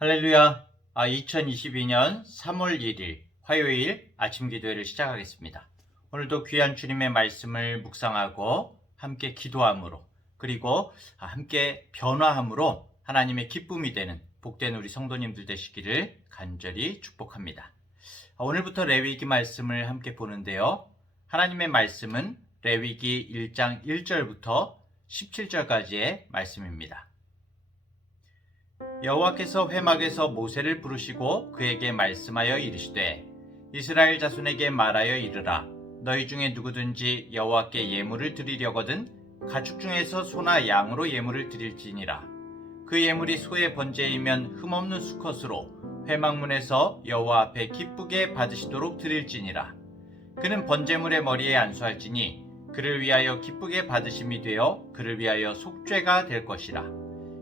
할렐루야. 2022년 3월 1일 화요일 아침 기도회를 시작하겠습니다. 오늘도 귀한 주님의 말씀을 묵상하고 함께 기도함으로 그리고 함께 변화함으로 하나님의 기쁨이 되는 복된 우리 성도님들 되시기를 간절히 축복합니다. 오늘부터 레위기 말씀을 함께 보는데요. 하나님의 말씀은 레위기 1장 1절부터 17절까지의 말씀입니다. 여호와께서 회막에서 모세를 부르시고 그에게 말씀하여 이르시되 이스라엘 자손에게 말하여 이르라. 너희 중에 누구든지 여호와께 예물을 드리려거든 가축 중에서 소나 양으로 예물을 드릴지니라. 그 예물이 소의 번제이면 흠없는 수컷으로 회막문에서 여호와 앞에 기쁘게 받으시도록 드릴지니라. 그는 번제물의 머리에 안수할지니 그를 위하여 기쁘게 받으심이 되어 그를 위하여 속죄가 될 것이라.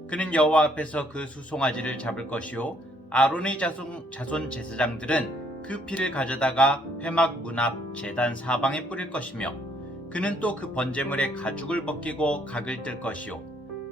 그는 여호와 앞에서 그 수송아지를 잡을 것이요 아론의 자손 제사장들은 그 피를 가져다가 회막 문 앞 제단 사방에 뿌릴 것이며 그는 또 그 번제물의 가죽을 벗기고 각을 뜰 것이요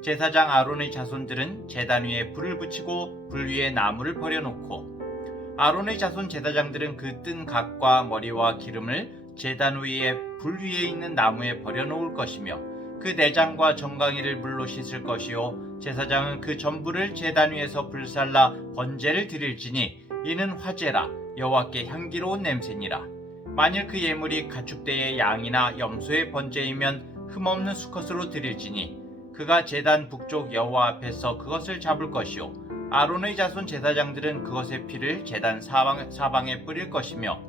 제사장 아론의 자손들은 제단 위에 불을 붙이고 불 위에 나무를 버려놓고 아론의 자손 제사장들은 그 뜬 각과 머리와 기름을 제단 위에 불 위에 있는 나무에 버려놓을 것이며 그 내장과 정강이를 물로 씻을 것이요 제사장은 그 전부를 제단 위에서 불살라 번제를 드릴지니 이는 화제라 여호와께 향기로운 냄새니라. 만일 그 예물이 가축대의 양이나 염소의 번제이면 흠없는 수컷으로 드릴지니 그가 제단 북쪽 여호와 앞에서 그것을 잡을 것이요 아론의 자손 제사장들은 그것의 피를 제단 사방에 뿌릴 것이며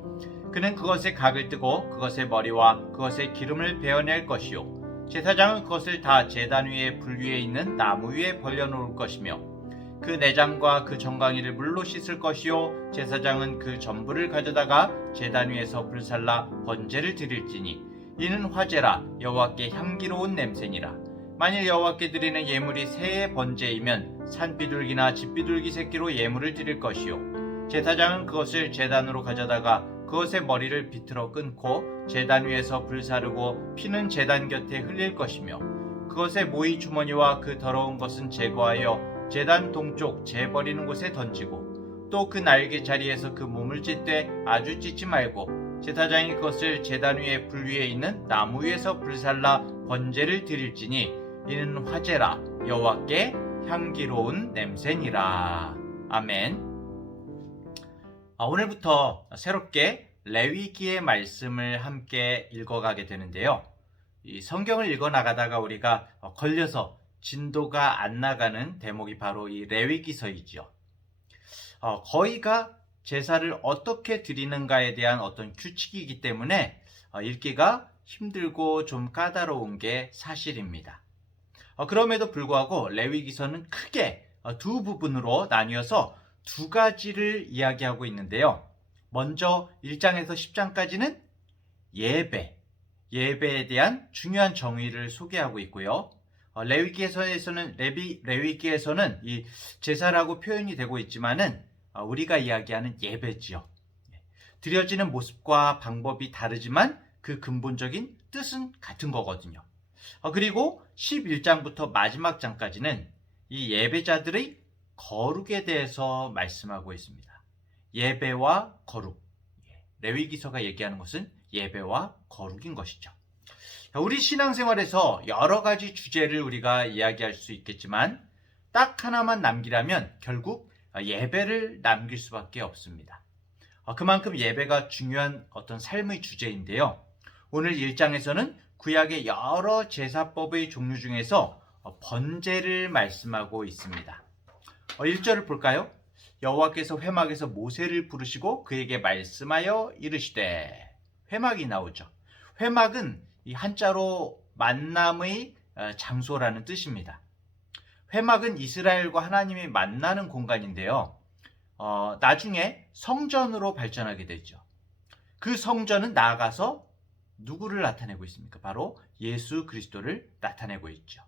그는 그것의 각을 뜨고 그것의 머리와 그것의 기름을 베어낼 것이요 제사장은 그것을 다 제단 위에 불 위에 있는 나무 위에 벌려놓을 것이며 그 내장과 그 정강이를 물로 씻을 것이요 제사장은 그 전부를 가져다가 제단 위에서 불살라 번제를 드릴지니 이는 화제라 여호와께 향기로운 냄새니라. 만일 여호와께 드리는 예물이 새의 번제이면 산비둘기나 집비둘기 새끼로 예물을 드릴 것이요 제사장은 그것을 제단으로 가져다가 그것의 머리를 비틀어 끊고 제단 위에서 불사르고 피는 제단 곁에 흘릴 것이며 그것의 모이 주머니와 그 더러운 것은 제거하여 제단 동쪽 재 버리는 곳에 던지고 또 그 날개 자리에서 그 몸을 찢되 아주 찢지 말고 제사장이 그것을 제단 위에 불 위에 있는 나무 위에서 불살라 번제를 드릴지니 이는 화제라 여호와께 향기로운 냄새니라. 아멘. 오늘부터 새롭게 레위기의 말씀을 함께 읽어가게 되는데요. 이 성경을 읽어나가다가 우리가 걸려서 진도가 안 나가는 대목이 바로 이 레위기서이죠. 거의가 제사를 어떻게 드리는가에 대한 어떤 규칙이기 때문에 읽기가 힘들고 좀 까다로운 게 사실입니다. 그럼에도 불구하고 레위기서는 크게 두 부분으로 나뉘어서 두 가지를 이야기하고 있는데요. 먼저 1장에서 10장까지는 예배에 대한 중요한 정의를 소개하고 있고요. 레위기에서는 이 제사라고 표현이 되고 있지만은 우리가 이야기하는 예배지요. 드려지는 모습과 방법이 다르지만 그 근본적인 뜻은 같은 거거든요. 그리고 11장부터 마지막 장까지는 이 예배자들의 거룩에 대해서 말씀하고 있습니다. 예배와 거룩. 레위기서가 얘기하는 것은 예배와 거룩인 것이죠. 우리 신앙생활에서 여러 가지 주제를 우리가 이야기할 수 있겠지만 딱 하나만 남기라면 결국 예배를 남길 수밖에 없습니다. 그만큼 예배가 중요한 어떤 삶의 주제인데요. 오늘 1장에서는 구약의 여러 제사법의 종류 중에서 번제를 말씀하고 있습니다. 1절을 볼까요? 여호와께서 회막에서 모세를 부르시고 그에게 말씀하여 이르시되. 회막이 나오죠. 회막은 이 한자로 만남의 장소라는 뜻입니다. 회막은 이스라엘과 하나님이 만나는 공간인데요. 나중에 성전으로 발전하게 되죠. 그 성전은 나아가서 누구를 나타내고 있습니까? 바로 예수 그리스도를 나타내고 있죠.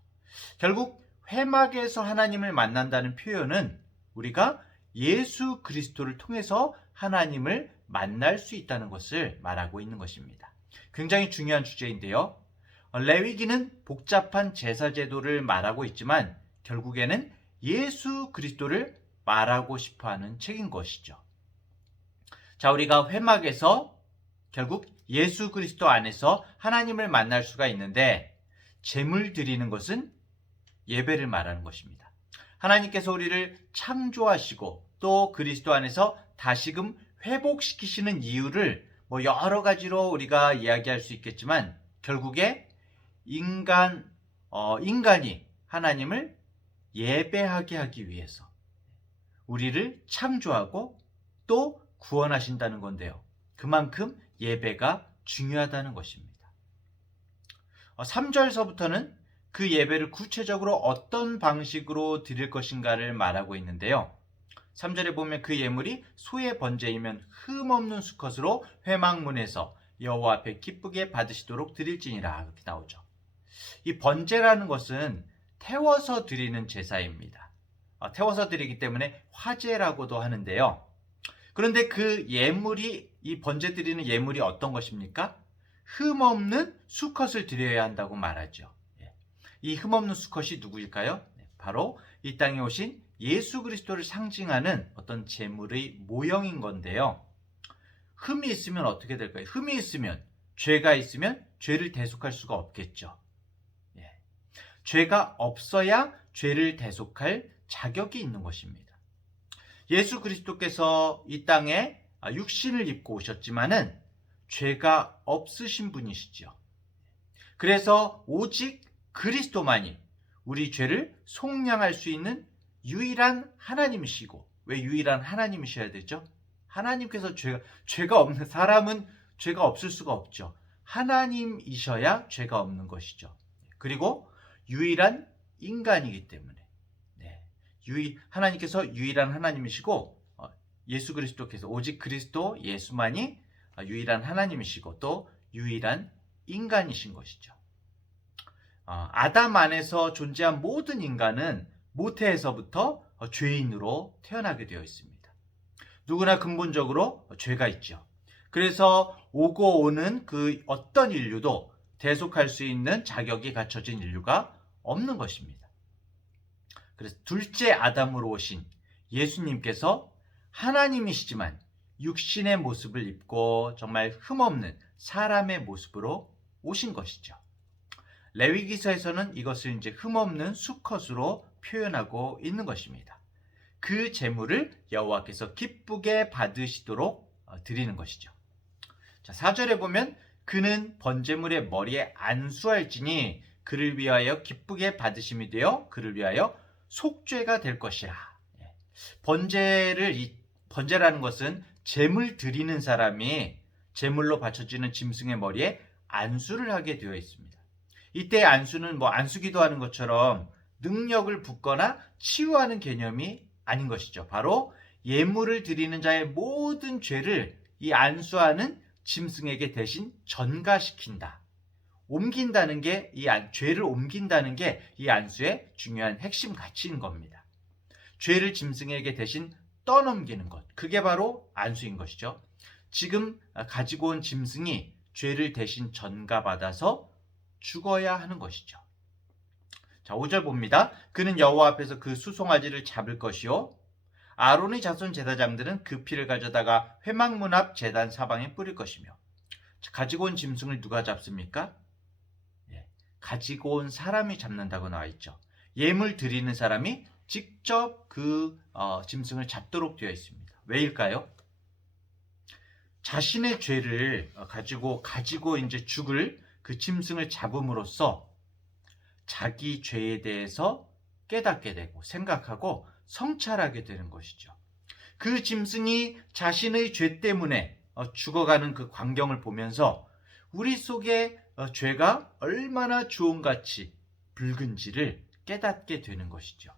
결국 회막에서 하나님을 만난다는 표현은 우리가 예수 그리스도를 통해서 하나님을 만날 수 있다는 것을 말하고 있는 것입니다. 굉장히 중요한 주제인데요. 레위기는 복잡한 제사 제도를 말하고 있지만 결국에는 예수 그리스도를 말하고 싶어하는 책인 것이죠. 자, 우리가 회막에서 결국 예수 그리스도 안에서 하나님을 만날 수가 있는데, 제물 드리는 것은 예배를 말하는 것입니다. 하나님께서 우리를 창조하시고 또 그리스도 안에서 다시금 회복시키시는 이유를 여러 가지로 우리가 이야기할 수 있겠지만, 결국에 인간이 하나님을 예배하게 하기 위해서 우리를 창조하고 또 구원하신다는 건데요. 그만큼 예배가 중요하다는 것입니다. 3절서부터는 그 예배를 구체적으로 어떤 방식으로 드릴 것인가를 말하고 있는데요. 3절에 보면 그 예물이 소의 번제이면 흠없는 수컷으로 회막문에서 여호와 앞에 기쁘게 받으시도록 드릴지니라, 그렇게 나오죠. 이 번제라는 것은 태워서 드리는 제사입니다. 태워서 드리기 때문에 화제라고도 하는데요. 그런데 그 예물이, 이 번제 드리는 예물이 어떤 것입니까? 흠없는 수컷을 드려야 한다고 말하죠. 이 흠없는 수컷이 누구일까요? 바로 이 땅에 오신 예수 그리스도를 상징하는 어떤 제물의 모형인 건데요. 흠이 있으면 어떻게 될까요? 흠이 있으면, 죄가 있으면 죄를 대속할 수가 없겠죠. 죄가 없어야 죄를 대속할 자격이 있는 것입니다. 예수 그리스도께서 이 땅에 육신을 입고 오셨지만은 죄가 없으신 분이시죠. 그래서 오직 그리스도만이 우리 죄를 속량할 수 있는 유일한 하나님이시고, 왜 유일한 하나님이셔야 되죠? 하나님께서 죄가 없는 사람은 죄가 없을 수가 없죠. 하나님이셔야 죄가 없는 것이죠. 그리고 유일한 인간이기 때문에, 하나님께서 유일한 하나님이시고, 예수 그리스도께서, 오직 그리스도 예수만이 유일한 하나님이시고 또 유일한 인간이신 것이죠. 아담 안에서 존재한 모든 인간은 모태에서부터 죄인으로 태어나게 되어 있습니다. 누구나 근본적으로 죄가 있죠. 그래서 오고 오는 그 어떤 인류도 대속할 수 있는 자격이 갖춰진 인류가 없는 것입니다. 그래서 둘째 아담으로 오신 예수님께서 하나님이시지만 육신의 모습을 입고 정말 흠없는 사람의 모습으로 오신 것이죠. 레위기서에서는 이것을 이제 흠없는 수컷으로 표현하고 있는 것입니다. 그 제물을 여호와께서 기쁘게 받으시도록 드리는 것이죠. 자, 4절에 보면 그는 번제물의 머리에 안수할지니 그를 위하여 기쁘게 받으심이 되어 그를 위하여 속죄가 될 것이라. 번제라는 것은 제물 드리는 사람이 제물로 바쳐지는 짐승의 머리에 안수를 하게 되어 있습니다. 이때 안수는 안수기도 하는 것처럼 능력을 붓거나 치유하는 개념이 아닌 것이죠. 바로 예물을 드리는 자의 모든 죄를 이 안수하는 짐승에게 대신 전가시킨다. 옮긴다는 게, 죄를 옮긴다는 게 이 안수의 중요한 핵심 가치인 겁니다. 죄를 짐승에게 대신 떠넘기는 것, 그게 바로 안수인 것이죠. 지금 가지고 온 짐승이 죄를 대신 전가받아서 죽어야 하는 것이죠. 자, 5절 봅니다. 그는 여호와 앞에서 그 수송아지를 잡을 것이요 아론의 자손 제사장들은 그 피를 가져다가 회막문 앞 제단 사방에 뿌릴 것이며. 자, 가지고 온 짐승을 누가 잡습니까? 가지고 온 사람이 잡는다고 나와 있죠. 예물 드리는 사람이 직접 그 짐승을 잡도록 되어 있습니다. 왜일까요? 자신의 죄를 가지고 이제 죽을 그 짐승을 잡음으로써 자기 죄에 대해서 깨닫게 되고 생각하고 성찰하게 되는 것이죠. 그 짐승이 자신의 죄 때문에 죽어가는 그 광경을 보면서 우리 속에 죄가 얼마나 주홍같이 붉은지를 깨닫게 되는 것이죠.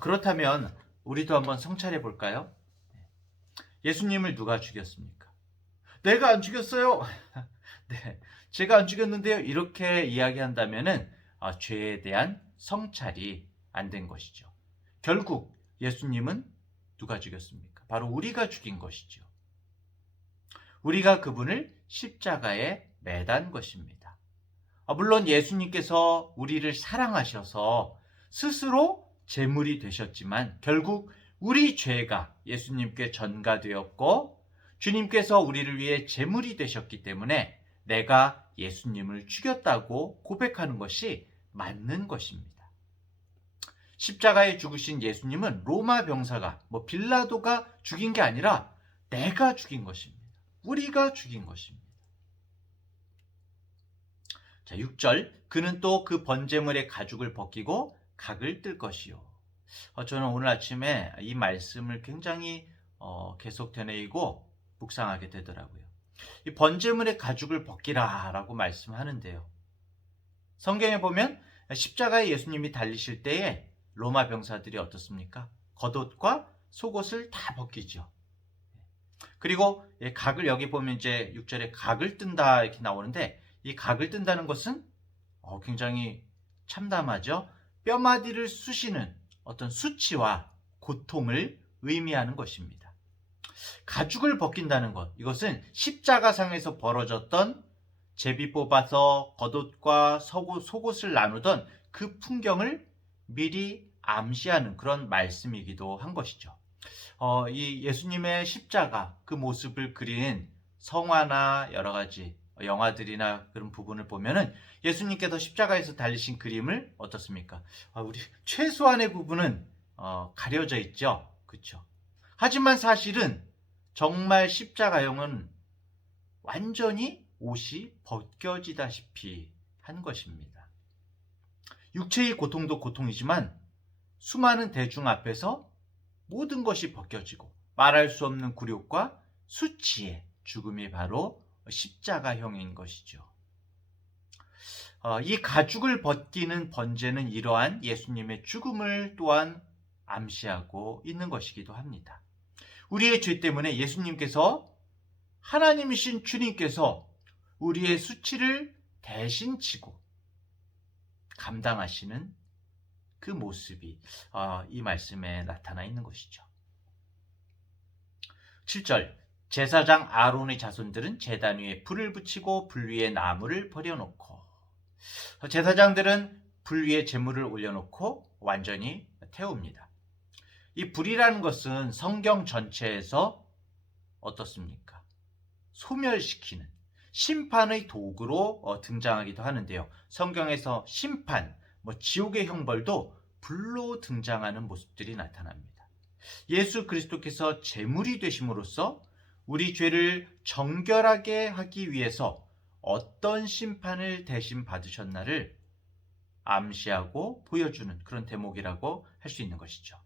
그렇다면 우리도 한번 성찰해 볼까요? 예수님을 누가 죽였습니까? 내가 안 죽였어요. 네, 제가 안 죽였는데요. 이렇게 이야기한다면은 죄에 대한 성찰이 안 된 것이죠. 결국 예수님은 누가 죽였습니까? 바로 우리가 죽인 것이죠. 우리가 그분을 십자가에 매단 것입니다. 물론 예수님께서 우리를 사랑하셔서 스스로 제물이 되셨지만 결국 우리 죄가 예수님께 전가되었고 주님께서 우리를 위해 제물이 되셨기 때문에 내가 예수님을 죽였다고 고백하는 것이 맞는 것입니다. 십자가에 죽으신 예수님은 로마 병사가 빌라도가 죽인 게 아니라 내가 죽인 것입니다. 우리가 죽인 것입니다. 자, 6절 그는 또 그 번제물의 가죽을 벗기고 각을 뜰 것이요. 저는 오늘 아침에 이 말씀을 굉장히 계속 되뇌이고 묵상하게 되더라고요. 이 번제물의 가죽을 벗기라 라고 말씀하는데요. 성경에 보면 십자가에 예수님이 달리실 때에 로마 병사들이 어떻습니까? 겉옷과 속옷을 다 벗기죠. 그리고 각을 여기 보면 이제 6절에 각을 뜬다 이렇게 나오는데 이 각을 뜬다는 것은 굉장히 참담하죠. 뼈마디를 쑤시는 어떤 수치와 고통을 의미하는 것입니다. 가죽을 벗긴다는 것, 이것은 십자가상에서 벌어졌던 제비 뽑아서 겉옷과 속옷을 나누던 그 풍경을 미리 암시하는 그런 말씀이기도 한 것이죠. 이 예수님의 십자가 그 모습을 그린 성화나 여러 가지 영화들이나 그런 부분을 보면은 예수님께서 십자가에서 달리신 그림을 어떻습니까? 우리 최소한의 부분은 가려져 있죠. 그렇죠? 하지만 사실은 정말 십자가형은 완전히 옷이 벗겨지다시피 한 것입니다. 육체의 고통도 고통이지만 수많은 대중 앞에서 모든 것이 벗겨지고 말할 수 없는 굴욕과 수치의 죽음이 바로 십자가형인 것이죠. 이 가죽을 벗기는 번제는 이러한 예수님의 죽음을 또한 암시하고 있는 것이기도 합니다. 우리의 죄 때문에 예수님께서 하나님이신 주님께서 우리의 수치를 대신 지고 감당하시는 그 모습이 이 말씀에 나타나 있는 것이죠. 7절 제사장 아론의 자손들은 제단 위에 불을 붙이고 불 위에 나무를 버려놓고 제사장들은 불 위에 제물을 올려놓고 완전히 태웁니다. 이 불이라는 것은 성경 전체에서 어떻습니까? 소멸시키는 심판의 도구로 등장하기도 하는데요. 성경에서 심판, 지옥의 형벌도 불로 등장하는 모습들이 나타납니다. 예수 그리스도께서 제물이 되심으로써 우리 죄를 정결하게 하기 위해서 어떤 심판을 대신 받으셨나를 암시하고 보여주는 그런 대목이라고 할 수 있는 것이죠.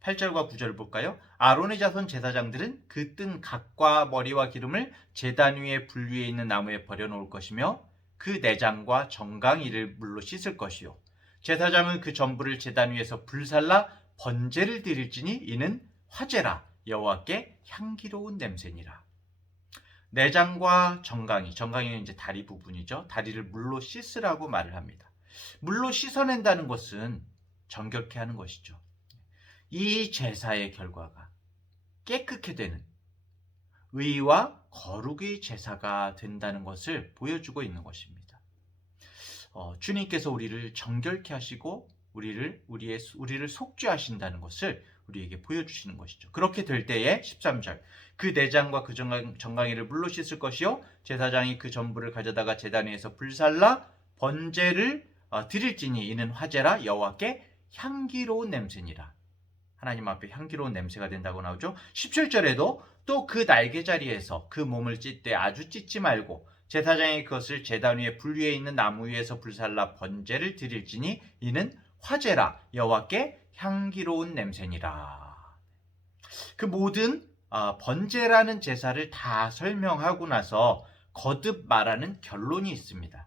8절과 9절을 볼까요? 아론의 자손 제사장들은 그 뜬 각과 머리와 기름을 제단 위에 불 위에 있는 나무에 버려놓을 것이며 그 내장과 정강이를 물로 씻을 것이요 제사장은 그 전부를 제단 위에서 불살라 번제를 드릴지니 이는 화제라 여호와께 향기로운 냄새니라. 내장과 정강이는 이제 다리 부분이죠. 다리를 물로 씻으라고 말을 합니다. 물로 씻어낸다는 것은 정결케 하는 것이죠. 이 제사의 결과가 깨끗게 되는 의와 거룩의 제사가 된다는 것을 보여주고 있는 것입니다. 주님께서 우리를 정결케 하시고 우리를 속죄하신다는 것을 우리에게 보여주시는 것이죠. 그렇게 될 때에 13절 그 내장과 그 정강이를 물로 씻을 것이요 제사장이 그 전부를 가져다가 제단 위에서 불살라 번제를 드릴지니 이는 화제라 여호와께 향기로운 냄새니라. 하나님 앞에 향기로운 냄새가 된다고 나오죠. 17절에도 또 그 날개 자리에서 그 몸을 찢되 아주 찢지 말고 제사장이 그것을 제단 위에 불 위에 있는 나무 위에서 불살라 번제를 드릴지니 이는 화제라 여호와께 향기로운 냄새니라. 그 모든 번제라는 제사를 다 설명하고 나서 거듭 말하는 결론이 있습니다.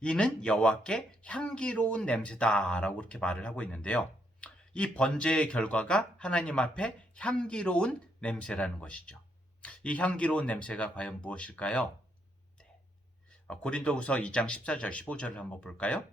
이는 여호와께 향기로운 냄새다라고 이렇게 말을 하고 있는데요. 이 번제의 결과가 하나님 앞에 향기로운 냄새라는 것이죠. 이 향기로운 냄새가 과연 무엇일까요? 고린도후서 2장 14절 15절을 한번 볼까요?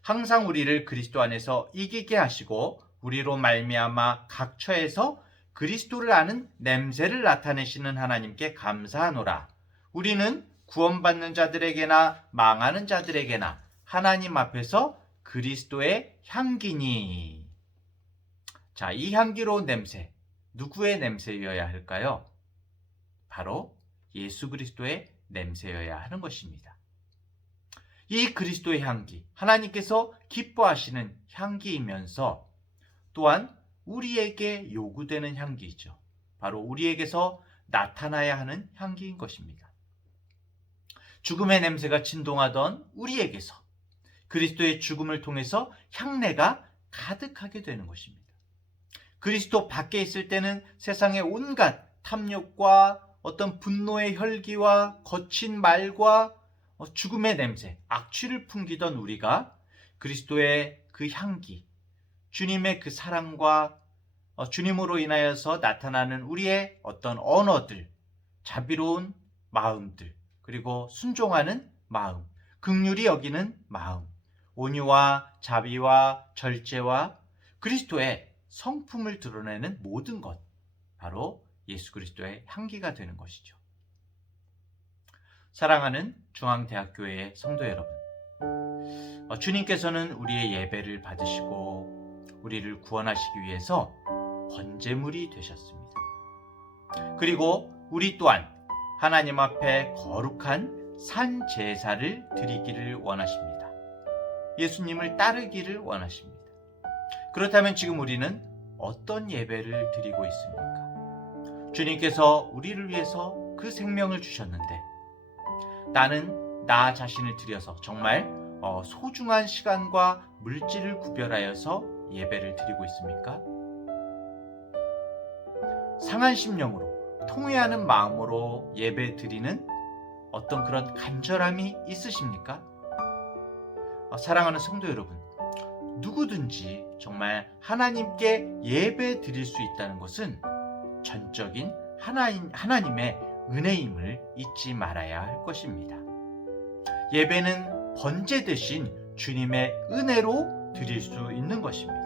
항상 우리를 그리스도 안에서 이기게 하시고 우리로 말미암아 각 처에서 그리스도를 아는 냄새를 나타내시는 하나님께 감사하노라. 우리는 구원받는 자들에게나 망하는 자들에게나 하나님 앞에서 그리스도의 향기니. 자, 이 향기로운 냄새, 누구의 냄새여야 할까요? 바로 예수 그리스도의 냄새여야 하는 것입니다. 이 그리스도의 향기, 하나님께서 기뻐하시는 향기이면서 또한 우리에게 요구되는 향기이죠. 바로 우리에게서 나타나야 하는 향기인 것입니다. 죽음의 냄새가 진동하던 우리에게서 그리스도의 죽음을 통해서 향내가 가득하게 되는 것입니다. 그리스도 밖에 있을 때는 세상의 온갖 탐욕과 어떤 분노의 혈기와 거친 말과 죽음의 냄새, 악취를 풍기던 우리가 그리스도의 그 향기, 주님의 그 사랑과 주님으로 인하여서 나타나는 우리의 어떤 언어들, 자비로운 마음들, 그리고 순종하는 마음, 긍휼히 여기는 마음, 온유와 자비와 절제와 그리스도의 성품을 드러내는 모든 것, 바로 예수 그리스도의 향기가 되는 것이죠. 사랑하는 중앙대학교의 성도 여러분, 주님께서는 우리의 예배를 받으시고 우리를 구원하시기 위해서 번제물이 되셨습니다. 그리고 우리 또한 하나님 앞에 거룩한 산 제사를 드리기를 원하십니다. 예수님을 따르기를 원하십니다. 그렇다면 지금 우리는 어떤 예배를 드리고 있습니까? 주님께서 우리를 위해서 그 생명을 주셨는데 나는 나 자신을 들여서 정말 소중한 시간과 물질을 구별하여서 예배를 드리고 있습니까? 상한 심령으로 통회하는 마음으로 예배 드리는 어떤 그런 간절함이 있으십니까? 사랑하는 성도 여러분, 누구든지 정말 하나님께 예배 드릴 수 있다는 것은 전적인 하나님의 은혜임을 잊지 말아야 할 것입니다. 예배는 번제 대신 주님의 은혜로 드릴 수 있는 것입니다.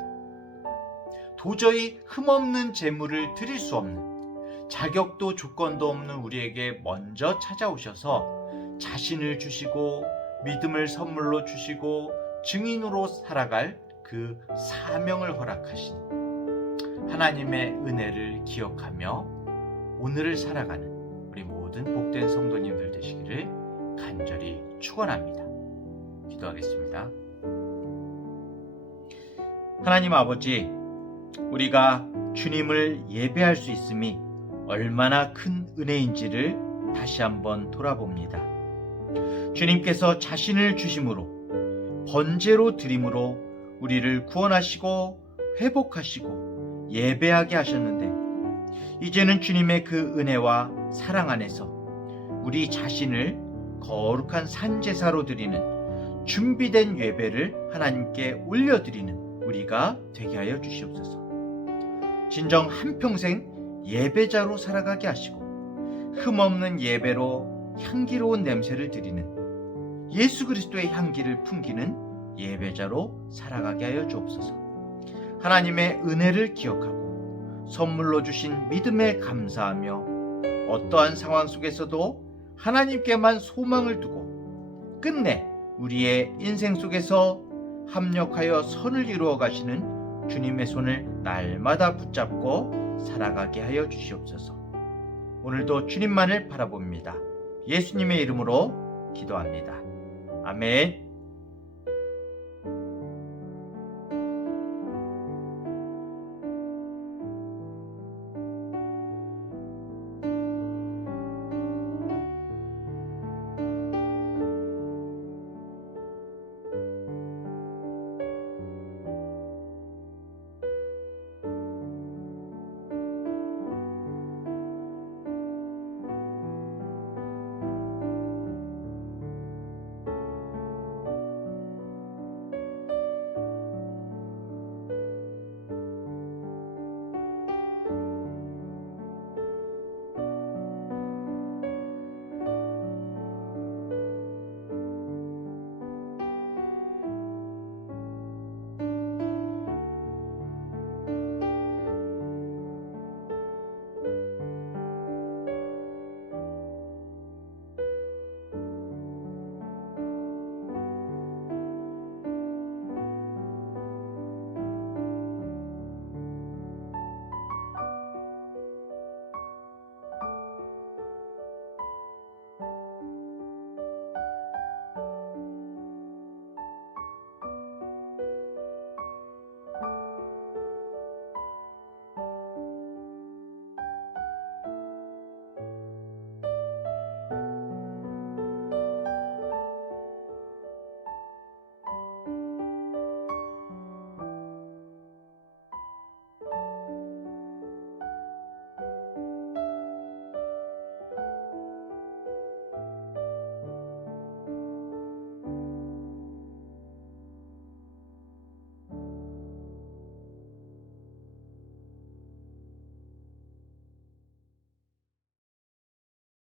도저히 흠없는 제물을 드릴 수 없는, 자격도 조건도 없는 우리에게 먼저 찾아오셔서 자신을 주시고 믿음을 선물로 주시고 증인으로 살아갈 그 사명을 허락하신 하나님의 은혜를 기억하며 오늘을 살아가는 우리 모든 복된 성도님들 되시기를 간절히 축원합니다. 기도하겠습니다. 하나님 아버지, 우리가 주님을 예배할 수 있음이 얼마나 큰 은혜인지를 다시 한번 돌아봅니다. 주님께서 자신을 주심으로 번제로 드림으로 우리를 구원하시고 회복하시고 예배하게 하셨는데 이제는 주님의 그 은혜와 사랑 안에서 우리 자신을 거룩한 산제사로 드리는 준비된 예배를 하나님께 올려드리는 우리가 되게 하여 주시옵소서. 진정 한평생 예배자로 살아가게 하시고 흠없는 예배로 향기로운 냄새를 드리는 예수 그리스도의 향기를 풍기는 예배자로 살아가게 하여 주옵소서. 하나님의 은혜를 기억하고 선물로 주신 믿음에 감사하며 어떠한 상황 속에서도 하나님께만 소망을 두고 끝내 우리의 인생 속에서 합력하여 선을 이루어 가시는 주님의 손을 날마다 붙잡고 살아가게 하여 주시옵소서. 오늘도 주님만을 바라봅니다. 예수님의 이름으로 기도합니다. 아멘.